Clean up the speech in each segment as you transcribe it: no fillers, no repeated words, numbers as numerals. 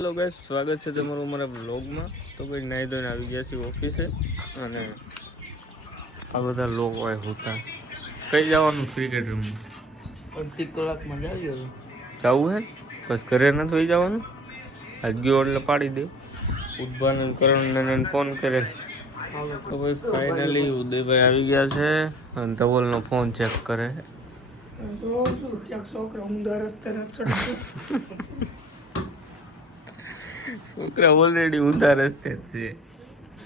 Hello guys, સ્વાગત છે તમારું અમારા બ્લોગમાં. તો ભાઈ નાઈ ધોઈને આવી ગયા છીએ ઓફિસે અને આ બધા લોકો હોય હોતા કઈ જવાનું ક્રિકેટ રમવા અડધી કલાકમાં જાવી જવું હે બસ ઘરે નથી હોઈ જવાનું. આજ ગયો એટલે પાડી દે ઉદ્ભાન કરણ ફોન કરે તો ભાઈ ફાઇનલી ઉદયભાઈ આવી ગયા છે અને ધવલનો ફોન ચેક કરે. છોકરા ઓલરેડી ઊંધા રસ્તે જ છે.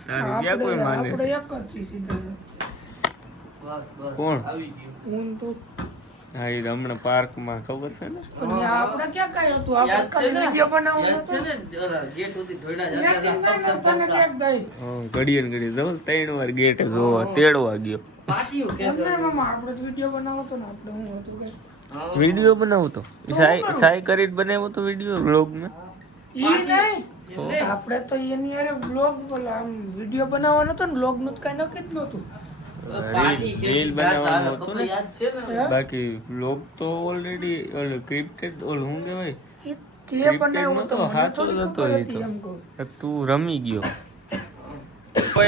તારું ક્યાં કોઈ માને છે? કોણ? હા, એ હમણાં પાર્કમાં ખબર છે ને. આપણે ક્યાં કાંઈ હતું, આપણે ખાલી વિડિયો બનાવવાનો હતો ને ગેટ સુધી ઘડીએ ને ઘડીએ જવું 3 વાર ગેટ જોવા તેડવા ગયો. વિડીયો બનાવતો સાઈ કરી બનાવ્યો તો વિડીયો બ્લોગ માં આપણે તો એની અરે બ્લોગ આમ વિડીયો બનાવવાનો હતો ને બ્લોગ નું કઈ નક્કી જ નહોતું. રીલ બનાવવાનું હતું ને બાકી બ્લોગ તો ઓલરેડી ક્રિપ્ટેડ હું કહેવાય તે બનાવ્યો હતો સાચો જ હતો એ તો તું રમી ગયો.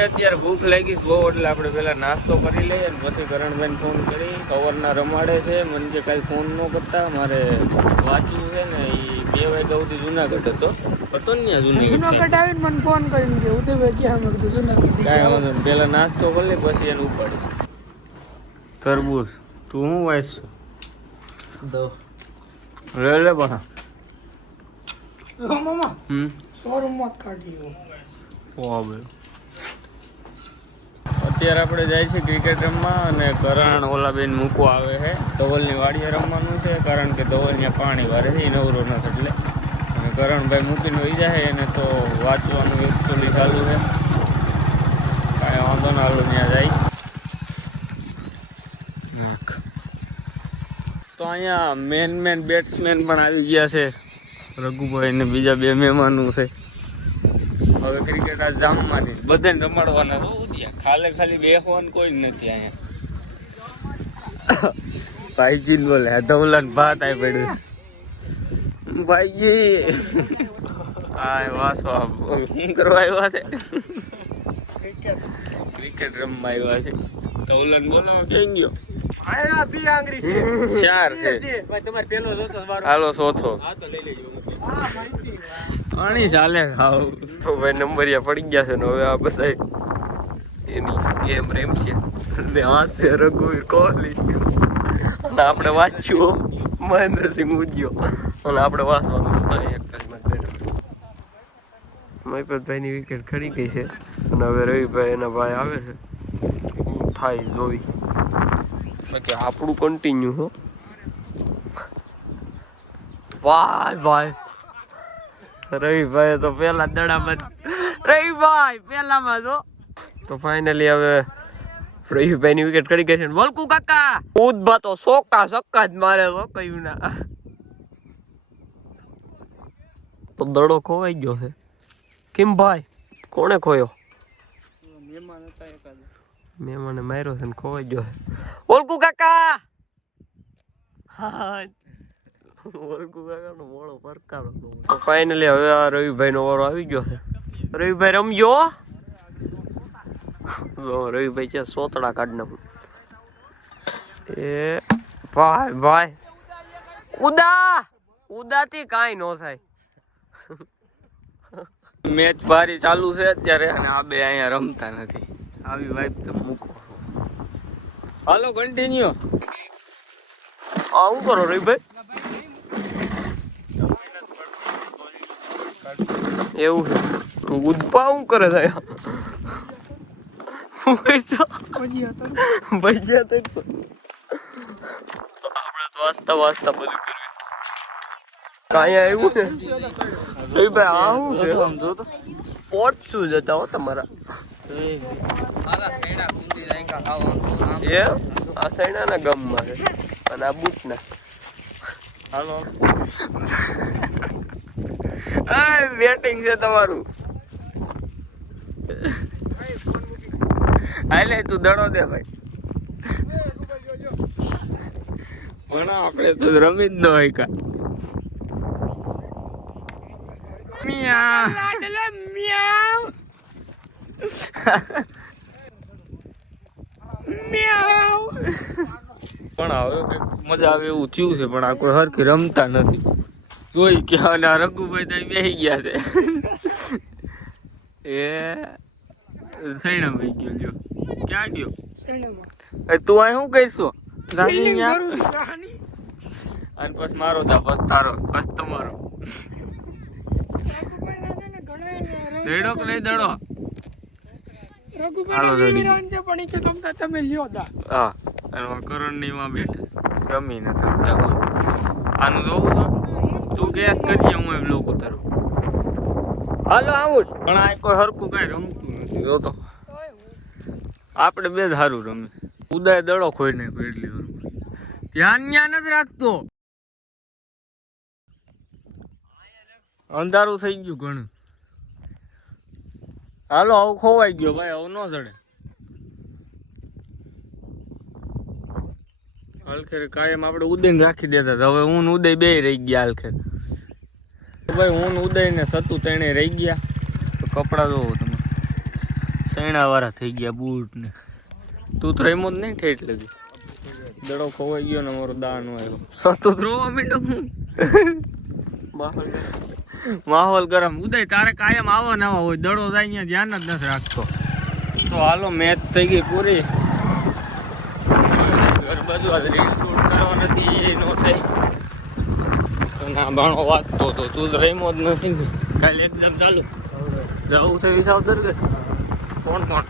અત્યારે ભૂખ લાગી બહુ એટલે આપણે પેલા નાસ્તો કરી લઈએ અને પછી કરણભાઈ ફોન કરી કવરના રમાડે છે. મને કે કાંઈ ફોન ન કરતા મારે વાંચવું છે ને એ 2 વાગ્યા સુધી જુનાગઢ હતો ને જુનાગઢ આવીને મને ફોન કરીને કે ઉદયભાઈ ક્યાં મેં કીધું જુનાગઢ કાંઈ વાંધો નહીં પેલા નાસ્તો કરી લે પછી એને ઉપાડી તરબૂચ. તું શું વાંચ લે બા મામા શોરૂમમાં કાઢી અત્યારે આપણે જાય છે ક્રિકેટ રમવા અને કરણ ઓલાબેન મૂકવા આવે છે. ધવલની વાડીએ રમવાનું છે કારણ કે ધવલ ત્યાં પાણી વારે છે એ નવરો નથી એટલે અને કરણભાઈ મૂકીને વહી જાય એને તો વાંચવાનું એકચ્યુઅલી ચાલુ છે. કાંઈ વાંધો ના હાલો ત્યાં જાય. તો અહીંયા મેન બેટ્સમેન પણ આવી ગયા છે રઘુભાઈ ને બીજા 2 મહેમાનો છે. હવે ક્રિકેટ આ જામમાંથી બધાને રમાડવાના તો ખાલી બેસવાનું કોઈ જ નથી અહીંયા. ભાઈજી બોલે ધવલન ભાત આવી પડ્યું ભાઈજી હા વાસો શું કરવા આવ્યા છે? ક્રિકેટ રમવા આવ્યા છે. ધવલન બોલો ક્યાં ગયો? 4 છે હાલો ચોથો પાણી ચાલે ખાવ તો ભાઈ નંબરિયા પડી ગયા છે ને હવે આ બધા એની ગેમ રમશે ને હાસે રઘુવીર કોહલી અને આપણે વાંચ્યું મહેન્દ્રસિંહ મુજિયો અને આપણે વાંચવાનું મહિપતભાઈની વિકેટ ખડી ગઈ છે અને હવે રવિભાઈ એના ભાઈ આવે છે થાય જોવી બાકી આપણું કન્ટિન્યુ હો. ભાઈ રવિભાઈ તો પેલા દડામાં રવિભાઈ પેલામાં જો તો ફાઇનલી હવે રવિભાઈ ની વિકેટ કરી ગઈ છે. વલકુ કાકા ઉદભા તો સોકા સક્કા જ મારે તો કયું ના તો દડો ખોવાઈ ગયો છે. કેમ ભાઈ કોણે ખોયો? મહેમાને માર્યો છે ને ખોવાઈ ગયો છે. વલકુ કાકા ફાઇનલી હવે આ રવિભાઈ નો વારો આવી ગયો છે. રવિભાઈ રમજો. રવિભાઈ છે સોતડા કાઢ નાખું. એ ભાઈ ઉદાથી કાંઈ ન થાય. મેચ ભારી ચાલુ છે અત્યારે અને આ 2 અહીંયા રમતા નથી. આવી વાઈફ તો મૂકો. હાલો કન્ટિન્યુ. શું કરો રવિભાઈ? એવું છે ઉદપા શું કરે છે? આપણે વાંચતા બધું કર્યું. કાંઈ આવ્યું છે ભાઈ? આ શું છે? પોટ શું જતા હો તમારા? એ આ સૈણા ના ગમમાં છે અને આ બૂટ ના. હાલો બેટિંગ છે તમારું. હાલે તું દડો દે ભાઈ. પણ આપણે તો રમી જ ન હોય કા. મિયા લાડલે મિયાવ મિયાવ. પણ હવે કંઈક મજા આવે એવું થયું છે, પણ આ કોઈ હરખી રમતા નથી. જોઈ કે અને આ રઘુભાઈ ત્યાં બેસી ગયા છે. એ સૈણા ભાઈ ગયો લ્યો. ક્યાં ગયો? શેણામાં. તું અહીં શું કહીશું? બિલ્ડિંગ કરું છું કહાની. અને બસ મારો તા બસ તારો બસ તમારો દેડો કે નહીં દડો. હાલો રઘુભાઈ જલ્દી. છે પણ ઈ કે તમે લ્યો દા. હા અને કરણ ની માં બેઠે રમી નથી શકતા કોઈ. આનું જોવું છે તું ગેસ કરીએ હું એમ લોકો ઉતારું. હાલો આવું પણ આ કોઈ હરખું કઈ રમતું નથી જોતો. આપણે બે જ સારું રમે. ઉદય દડો ખોઈ નાખ્યો એટલી વાર ધ્યાન ન્યા નથી રાખતો. અંધારું થઈ ગયું ઘણું. હાલો આવું ખોવાઈ ગયો ભાઈ, આવું ન ચડે. હલખેર કાયમ આપણે ઉદયને રાખી દેતા હતા, હવે હું ને ઉદય બે રહી ગયા હલખેર. ભાઈ હું ને ઉદય ને સતુ તેને રહી ગયા. તો કપડા જોવો તમે સૈણા વાળા થઈ ગયા બૂટ ને. તું તો રમ્યો જ નહીં ઠેઠ લગી. દડો ખોવાઈ ગયો ને મારો દાન આવ્યો. સતુ રોવા માંડ્યો હું. માહોલ ગરમ. ઉદય તારે કાયમ આવો ને આવા હોય, દડો જાય અહીંયા ધ્યાન જ નથી રાખતો. તો હાલો મેચ થઈ ગઈ પૂરી. ઘર બાજુ આજ રીલ શૂટ કરવા નથી એ નો થઈ. ના ભાણો વાંચતો તો તું જ રમ્યો જ નથી. કાલે એક્ઝામ ચાલુ જવું છે વિસાવદર કે કોણ કોણ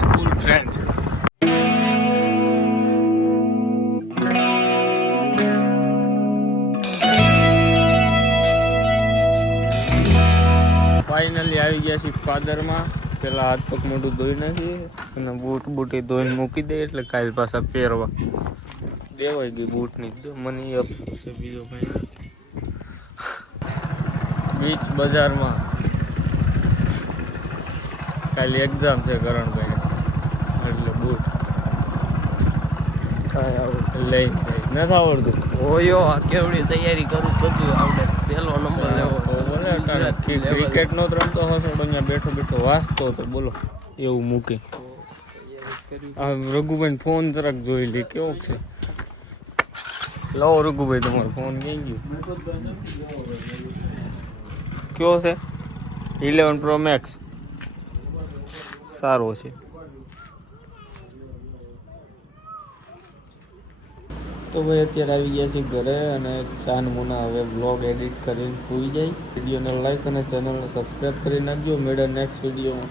સ્કૂલ ફ્રેન્ડ. ફાઇનલી આવી ગયા છીએ પાદરમાં. પેલા હાથ પગ મોઢું ધોઈ નાખીએ અને બૂટ બૂટી ધોઈને મૂકી દે એટલે કાલ પાછા પહેરવા દેવાઈ ગઈ બૂટની. જો મને એ અફસોસ છે બીજો કઈ. બીચ બજારમાં કાલે એક્ઝામ છે કરણભાઈ એટલે બૂટ લઈ નથી આવડતું. ઓયો આ કેવડી તૈયારી કરું બધું આવડે. પેલો નંબર લેવો ક્રિકેટ નો જ રમતો હશો તો અહીંયા બેઠો બેઠો વાંચતો હતો બોલો એવું મૂકી. આ રઘુભાઈ ફોન જરાક જોઈ લે કેવો છે. લાવો રઘુભાઈ તમારો ફોન ક્યાં ગયો? કયો છે? 11 Pro Max સારો છે. તો ભાઈ અત્યારે આવી ગયા છે ઘરે અને ચા મુના હવે વ્લોગ એડિટ કરીને સુઈ જાય. વિડીયોને લાઈક અને ચેનલને સબસ્ક્રાઈબ કરી નાખજો. મેળા નેક્સ્ટ વિડીયોમાં.